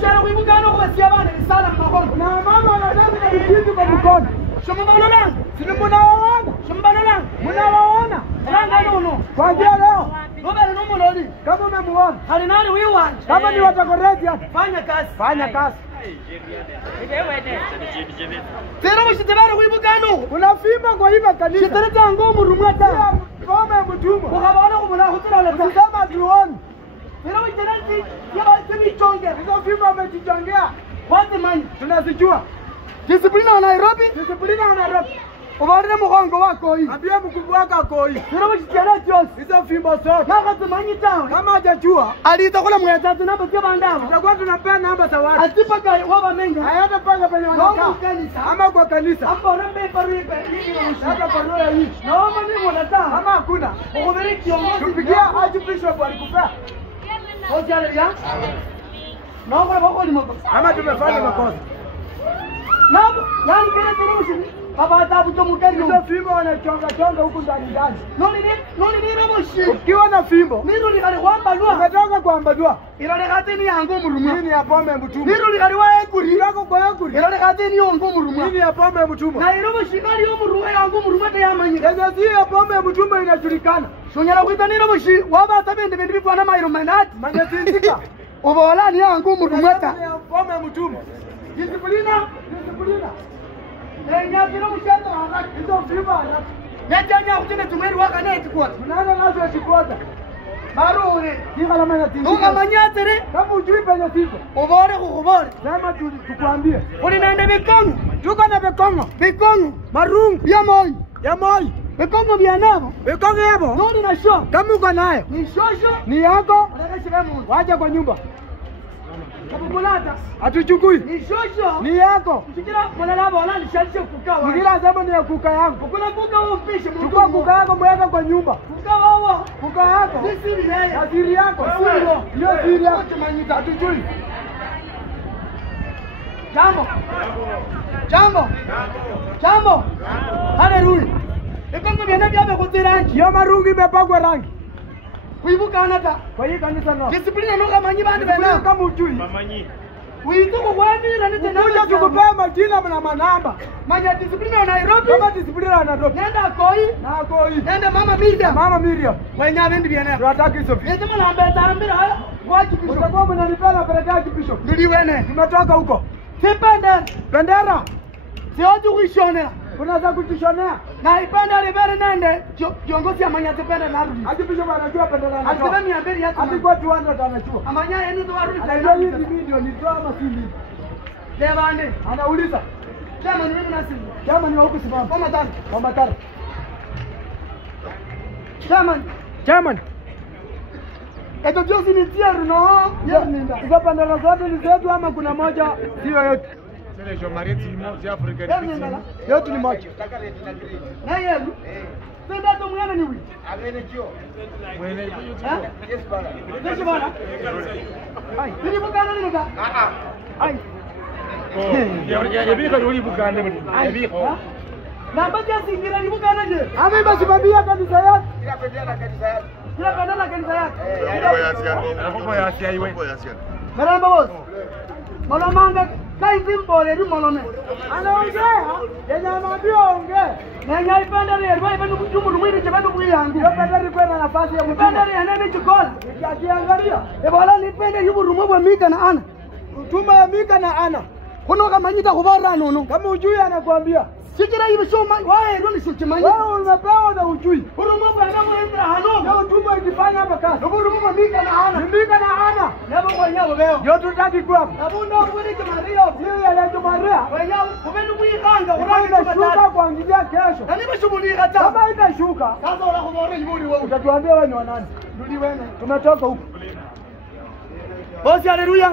shara kuibukana kwa siabana risala mkono. Na mama anataka kitu kwa mkono. Shumbana Sisi mnawaona? Shumbana Mnawaona? Ranga nono. Kwanza leo. Robert nomolodi. Kama umemuona. Halinani wiwanja. Kama ni watakoreti hapa. Fanya kazi. Fanya kazi. Tena mshitebara kuibukana. Unafimba kwa hiyo kanisa. Shitareta ngomu rumata. Kama mtumwa. Ukabana kumula hutala. Usisema tuone. Tena mshitebara ya timichonge. Hizo fimba umejichongea. Wote mani Tunazijua. Disciplina wa Nairobi. Disciplina wa Nairobi. Ubarire mkongo wako hii. Ambia mkubwa wako ako hii. Tena mshitebara tios. Hizo fimba zote. Nakati manyi town. Kama hajajua, Alitakula mwetatu namba tia bandama. tutakuwa tunapea namba za watu. Atipaka waba menga. Hayata panga penye wanakaa. Kanisa. Ama kwa kanisa. Ambora mbe paribe. Hata barua ya hii. Naomba ni mwanata. Ama hakuna. Ukubiri kiongozi. Tupigia Archbishop alikupea. Hoja ya. Naomba bako ni mko. Ama tumefanya makosa. Naomba yani kile turushi. Baba atabu tomukari. Hizo fimbo wanachonga huku ndani ndani. Noni ni romoshi. Ukiwa na fimbo, Niru ni kali kwamba lwa. umetoka kwa mbadua. Irole kati ni yango murumwa. Nini ya pombe mtumwa? Niru ni kali wa ekuri. Yako kwa ekuri. Irole kati ni yango murumwa. Nini ya pombe mtumwa? Na iromoshi kali yo murumwa yango murumwa te yamanyi. Sasa si ya pombe mtumwa inajulikana. Shonyara kuita ni romoshi waba tabende bende bifana mairo manati. Manyatinzika. Obola ni yango murumwa ta. Ni ya pombe mtumwa. Disciplina. Nyakiro mshendo haraka. Hizo fimbo haraka. Nyanya kutene tumeri waka neti kwa. Tunaona nazo zikota. Marure. Kika la manyatinzika. Nuka manyatere. Kama ujui penye fimbo. Obore kukubore. Sema tukwambie. Uli nende bikongo. Tuko na bekongo. Bikongo. Marungu. Ya moi. Ya moi. Bikongo bya nabo. Bekongo yabo. Noni na show. Kama uko nayo. Ni shosho. Ni yako. Wanakashi kama. Waje kwa nyumba. Kabulata. Hatuchukui. Ni shosho. Ni yako. Mtikira mwanalaba wala nishalishe kukaa. Mwingine sema ni ya kuka yangu. Kuna kuka wao mpishe mtu. Chukua kuka yako mweka kwa nyumba. Kuka wao. Kuka yako. Ni siri yeye. Asiri yako. Siri. Hiyo siri yako. Hatujui. Jambo. Haleluya. Bikongo bya nabi abe kutirangi. Hiyo marungu imepakwa rangi. Kuibuka anata. Kwa hii kanisa no. Disciplina no kama nyiba ndi bena. Kama ujui. Mamanyi. Uituko kwani na nite Kuja tukupea majina na manamba. Manya disciplina wa Nairobi. Kama disciplina na Nairobi. Nenda koi. Na koi. Nenda mama Miriam. Mama Miriam. Wenya bendi bya Tunataka hizo vitu. Nenda mwana ambaye tarambira haya. Wachi bishop. Utakuwa mnanipea na peleka Archbishop. Ndidi wene. Tumetoka huko. Sipenda. Bendera. Siwaju kuishonera. Unaweza kutushonea. Na ipenda libere nende. Kiongozi amanya tupenda na rudi. Archbishop anajua bendera na. Alisema 200 yatu. Alikuwa 200 anajua. Amanya yenu tu warudi Anajua hizi video ni drama si nini. Devande. Anauliza. Kama ni mimi nasimu. Kama ni huku simama. Kama tano. Kama tano. Chairman. Eto jozi ni tiaru no. Yeminda. Hizo bendera zote ni zetu ama kuna moja sio yote? Selejo Marieti Limozi Africa. Yeminda. Yote ni moja. Na yenu. Senda to mwana ni wi. Mwene Yes bana. Yes bana. Ai, ni bukana ni ndo. Ai. Yabika yuli bukande bali. Yabika. Na baja singira ni bukana je. Ama imesimamia kanisa yake. Kila bendera kanisa yake. Hapo ya Asia iwe. Maramba boss. Malomanga kai simbole ni molome. Anaongea. Yenye anaambiwa ongee. Na nyai panda ni erwa ibandu kutumu rumwini chebando kuyangu. Hiyo bendera iko na nafasi ya mtu. Panda ni anene chikola. Akiangalia. Ebola ni pende yubu rumo bwa mika na ana. Utuma ya Mika na Ana. Kuno kama nyita kubara nono. Kama ujui anakuambia. Sikira hivi sio wae ndio nishukimanyi. Wewe umepewa na ujui. Urumo bwa ndamu endra hano. Ndio utuma ikifanya hapa kazi. Ndio rumo bwa mika na ana. Ni Mika na Ana. Nabo kwa nyao leo. Ndio tutaki kwa. Abunda kweli Maria. Yeye anaitwa Maria. Kwa nyao kubendu kuikanga Urangi inashuka kuangilia kesho. Na nimeshughulika hata. Kama itashuka, Sasa wala kubora yuri wewe. utatuambia wewe ni wanani. Rudi wewe. Tumetoka huko. Bosi haleluya.